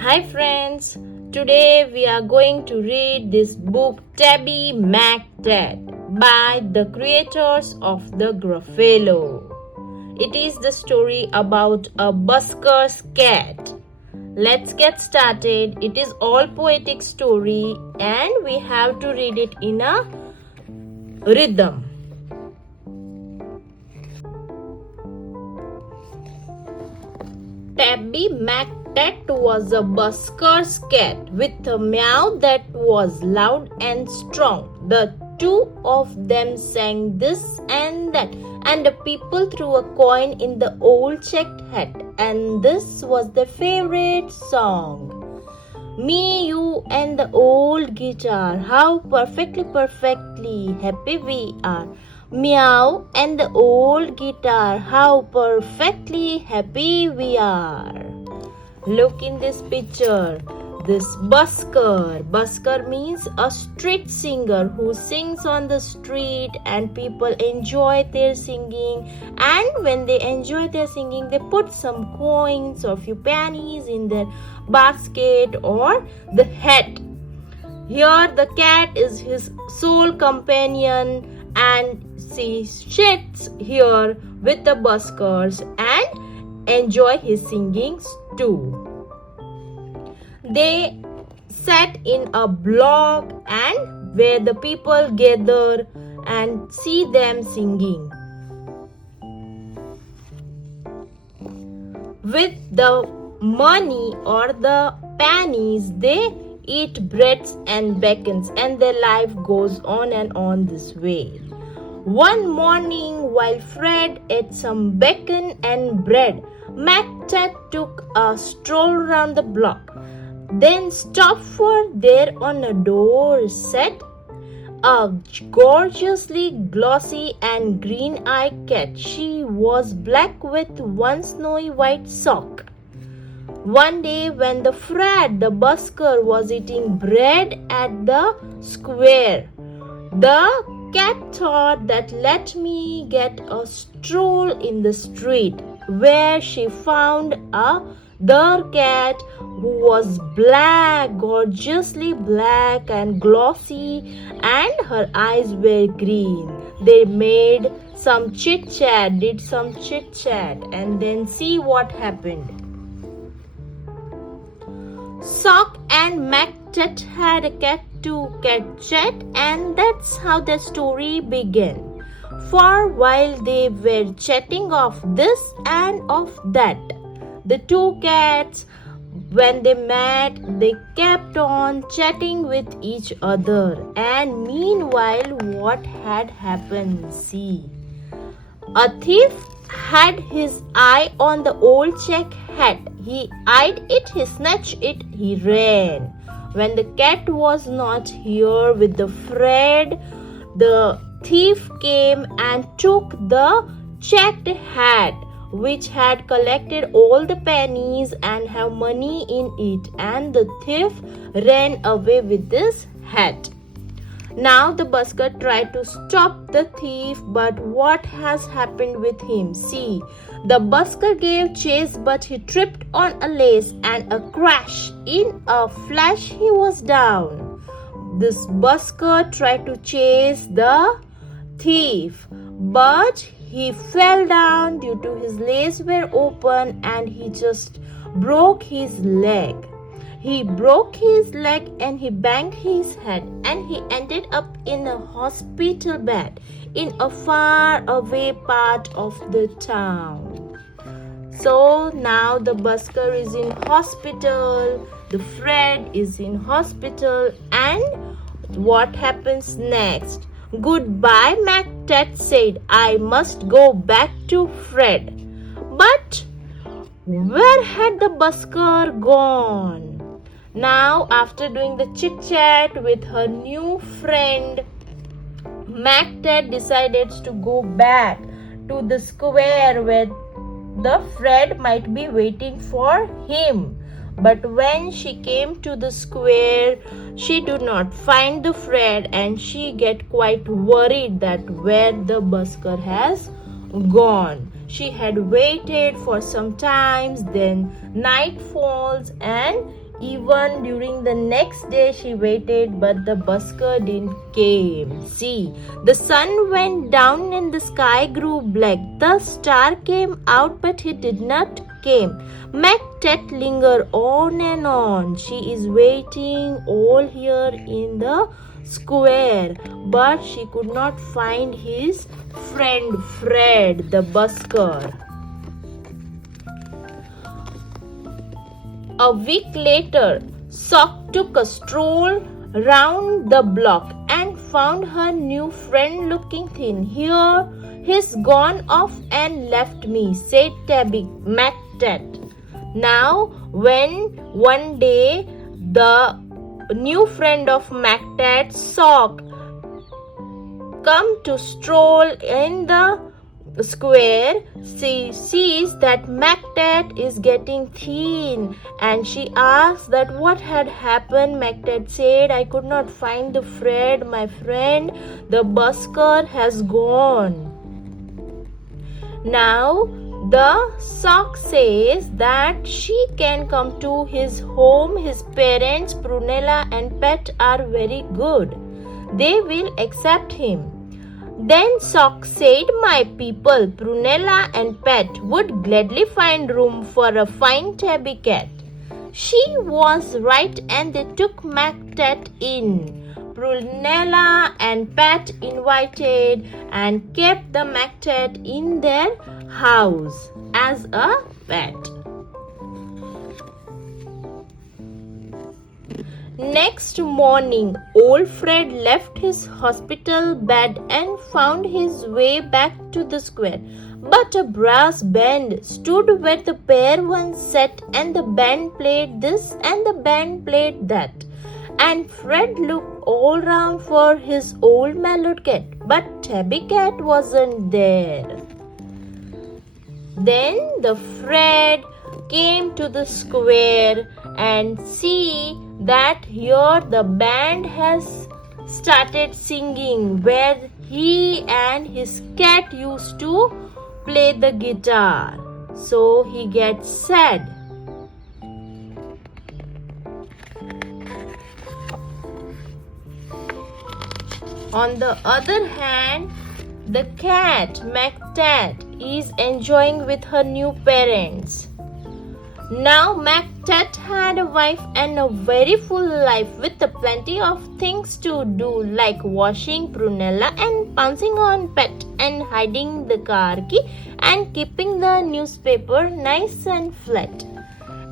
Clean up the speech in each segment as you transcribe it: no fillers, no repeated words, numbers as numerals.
Hi friends, today we are going to read this book Tabby McTat by the creators of the Gruffalo. It is the story about a busker's cat. Let's get started. It is all poetic story and we have to read it in a rhythm. Tabby McTat was a busker's cat with a meow that was loud and strong. The two of them sang this and that, and the people threw a coin in the old checked hat, and this was their favorite song. Me, you, and the old guitar, how perfectly happy we are. Meow and the old guitar, how perfectly happy we are. Look in this picture. This busker. Busker means a street singer who sings on the street and people enjoy their singing. And when they enjoy their singing, they put some coins or few pennies in their basket or the hat. Here the cat is his sole companion and she sits here with the buskers and enjoy his singings too. They sat in a block and where the people gather and see them singing. With the money or the pennies, they eat breads and bacons, and their life goes on this way. One morning, while Fred ate some bacon and bread, McTat took a stroll around the block, then stopped for there on a door sat a gorgeously glossy and green-eyed cat. She was black with one snowy white sock. One day when Fred the busker was eating bread at the square, the cat thought that let me get a stroll in the street, where she found other cat who was black, gorgeously black and glossy, and her eyes were green. They made some chit-chat, and then see what happened. Sock and McTat had a cat-to-cat chat, and that's how the story began. For while they were chatting of this and of that, the two cats, when they met, they kept on chatting with each other. And meanwhile, what had happened? See, a thief had his eye on the old check hat. He eyed it, he snatched it, he ran. When the cat was not here with the Fred, the thief came and took the checked hat, which had collected all the pennies and have money in it, and the thief ran away with this hat. Now the busker tried to stop the thief, but what has happened with him? See, the busker gave chase, but he tripped on a lace, and a crash, in a flash he was down. This busker tried to chase the thief, but he fell down due to his legs were open and he just broke his leg. He broke his leg and he banged his head and he ended up in a hospital bed in a far away part of the town. So now the busker is in hospital, the Fred is in hospital, and what happens next? Goodbye, McTat said. I must go back to Fred. But where had the busker gone? Now, after doing the chit-chat with her new friend, McTat decided to go back to the square where the Fred might be waiting for him. But when she came to the square, she did not find the Fred, and she get quite worried that where the busker has gone. She had waited for some time, then night falls and Even during the next day she waited, but the busker didn't came. See, the sun went down and the sky grew black. The star came out, but he did not came. McTat lingered on and on. She is waiting all here in the square, but she could not find his friend Fred, the busker. A week later, Sock took a stroll round the block and found her new friend looking thin. Here, he's gone off and left me, said Tabby McTat. Now, when one day the new friend of McTat, Sock, come to stroll in the square, she sees that McTat is getting thin, and she asks that what had happened. McTat said, I could not find the Fred, my friend. The busker has gone. Now the Sock says that she can come to his home. His parents, Prunella and Pet, are very good. They will accept him. Then Sock said, my people, Prunella and Pet, would gladly find room for a fine tabby cat. She was right, and they took McTat in. Prunella and Pet invited and kept the McTat in their house as a pet. Next morning, old Fred left his hospital bed and found his way back to the square. But a brass band stood where the pair once sat, and the band played this and the band played that. And Fred looked all round for his old mellowed cat, but Tabby Cat wasn't there. Then the Fred came to the square and see that here the band has started singing where he and his cat used to play the guitar. So he gets sad. On the other hand, the cat McTat is enjoying with her new parents. Now McTat had a wife and a very full life with plenty of things to do, like washing Prunella and pouncing on Pet and hiding the car key and keeping the newspaper nice and flat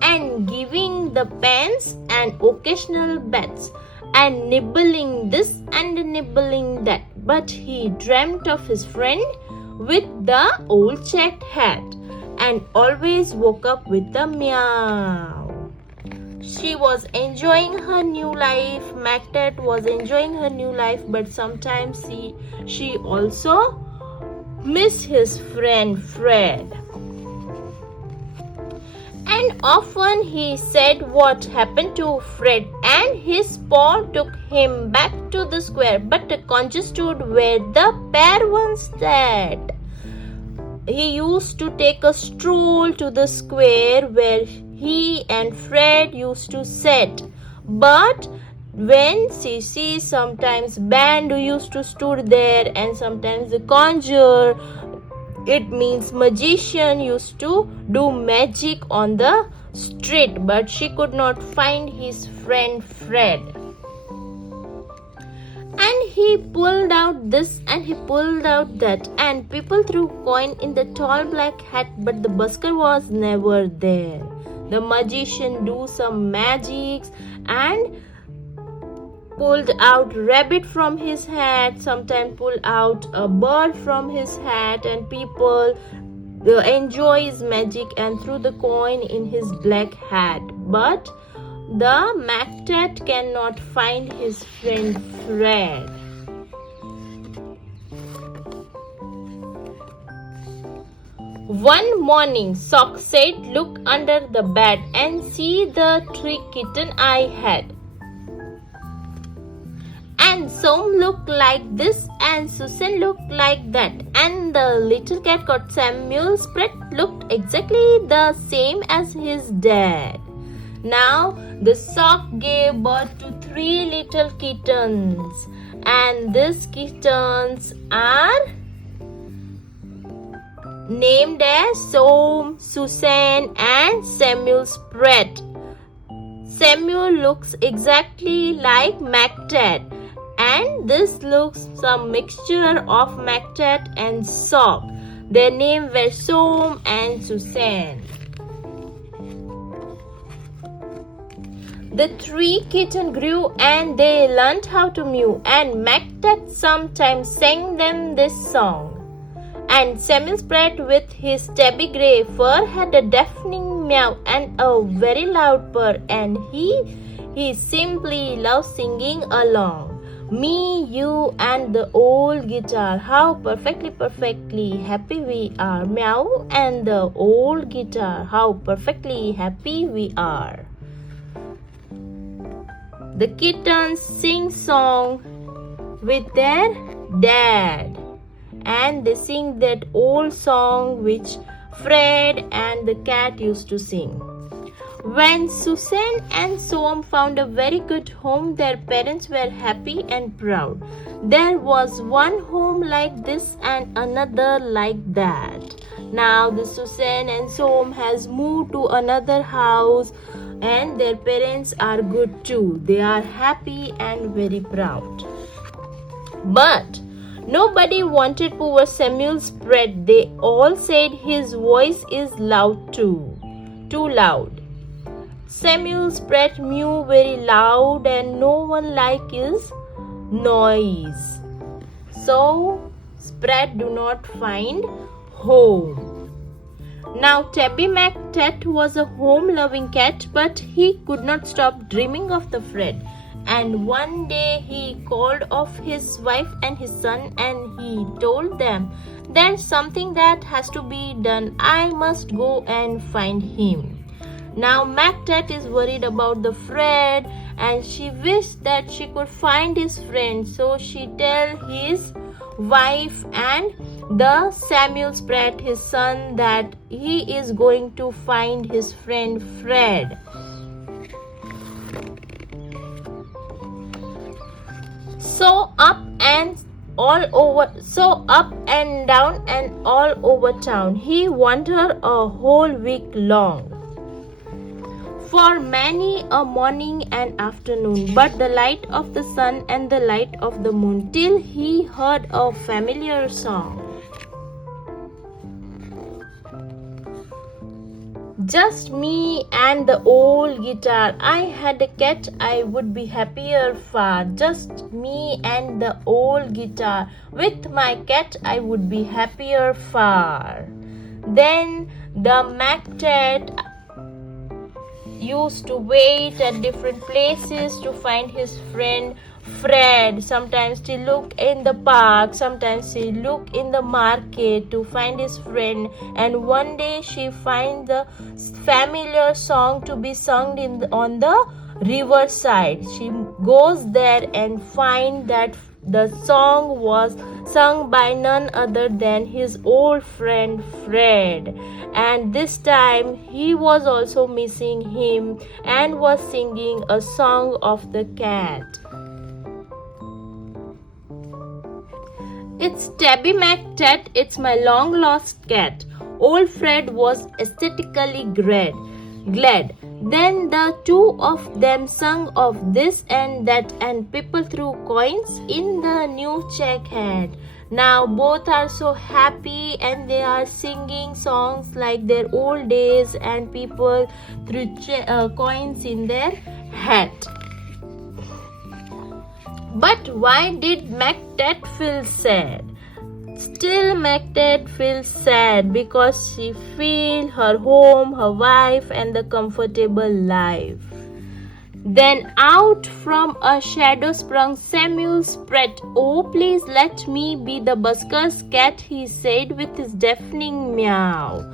and giving the pens and occasional bets and nibbling this and nibbling that. But he dreamt of his friend with the old checked hat and always woke up with a meow. She was enjoying her new life. McTat was enjoying her new life, but sometimes she also missed his friend Fred. And often he said what happened to Fred, and his paw took him back to the square, but congested where the pair once sat. He used to take a stroll to the square where he and Fred used to sit. But when Sissy, sometimes band used to stood there, and sometimes the conjure, it means magician, used to do magic on the street, but she could not find his friend Fred. And he pulled out this and he pulled out that, and people threw coin in the tall black hat, but the busker was never there. The magician do some magics and pulled out rabbit from his hat, sometimes pulled out a bird from his hat, and people enjoy his magic and threw the coin in his black hat. But the McTat cannot find his friend Fred. One morning, Sock said, look under the bed and see the 3 kittens I had. And some looked like this, and Susan looked like that, and the little cat called Samuel Spratt looked exactly the same as his dad. Now the sock gave birth to 3 little kittens, and these kittens are named as Som, Susan, and Samuel Spratt. Samuel looks exactly like McTat, and this looks some mixture of McTat and Sock. Their names were Som and Susan. The 3 kittens grew and they learned how to mew, and McTat sometimes sang them this song. And Samuel Spratt with his tabby grey fur had a deafening meow and a very loud purr, and he simply loved singing along. Me, you, and the old guitar, how perfectly happy we are. Meow, and the old guitar, how perfectly happy we are. The kittens sing song with their dad, and they sing that old song which Fred and the cat used to sing. When Susan and Som found a very good home, their parents were happy and proud. There was one home like this and another like that. Now the Susan and Som has moved to another house, and their parents are good too. They are happy and very proud. But nobody wanted poor Samuel Spratt. They all said his voice is too loud. Samuel Spratt mew very loud, and no one liked his noise. So Spratt do not find home. Now Tabby McTat was a home-loving cat, but he could not stop dreaming of the Fred. And one day he called off his wife and his son, and he told them, "There's something that has to be done. I must go and find him." Now McTat is worried about the Fred, and she wished that she could find his friend. So she tells his wife and the Samuel Spratt, his son, that he is going to find his friend Fred. So up and down and all over town, he wandered a whole week long, for many a morning and afternoon, but the light of the sun and the light of the moon, till he heard a familiar song. Just me and the old guitar. I had a cat, I would be happier far. Just me and the old guitar. With my cat, I would be happier far. Then the McTat used to wait at different places to find his friend Fred. Sometimes he looked in the park, sometimes he looked in the market to find his friend, and one day she finds the familiar song to be sung on the riverside. She goes there and finds that the song was sung by none other than his old friend Fred, and this time he was also missing him and was singing a song of the cat. "It's Tabby McTat, it's my long lost cat." Old Fred was ecstatically glad. Then the two of them sung of this and that, and people threw coins in the new check hat. Now both are so happy, and they are singing songs like their old days, and people threw coins in their hat. But why did McTat feel sad? Still McTat feels sad because she feels her home, her wife, and the comfortable life. Then out from a shadow sprung Samuel Spratt. "Oh, please let me be the busker's cat," he said with his deafening meow.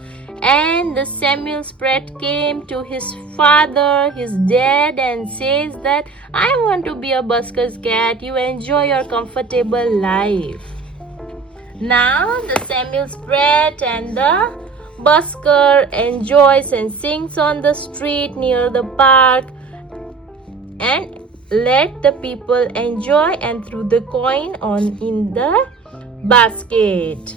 And the Samuel Spratt came to his father, his dad, and says that, "I want to be a busker's cat. You enjoy your comfortable life." Now the Samuel Spratt and the busker enjoys and sings on the street near the park and let the people enjoy and threw the coin on in the basket.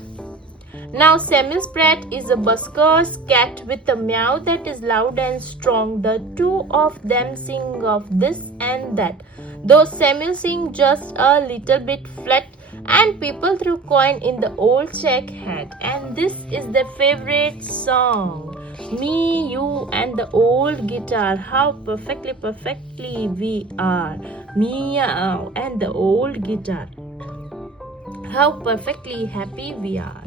Now Samuel Spratt is a busker's cat with a meow that is loud and strong. The two of them sing of this and that. Though Samuel sings just a little bit flat and people threw coin in the old check hat. And this is their favorite song. Me, you and the old guitar. How perfectly we are. Meow and the old guitar. How perfectly happy we are.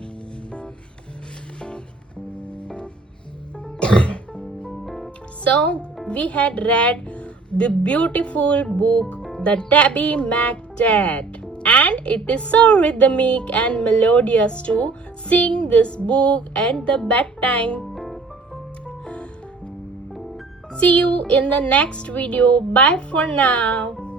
So we had read the beautiful book The Tabby McTat, and it is so rhythmic and melodious to sing this book at the bedtime. See you in the next video. Bye for now.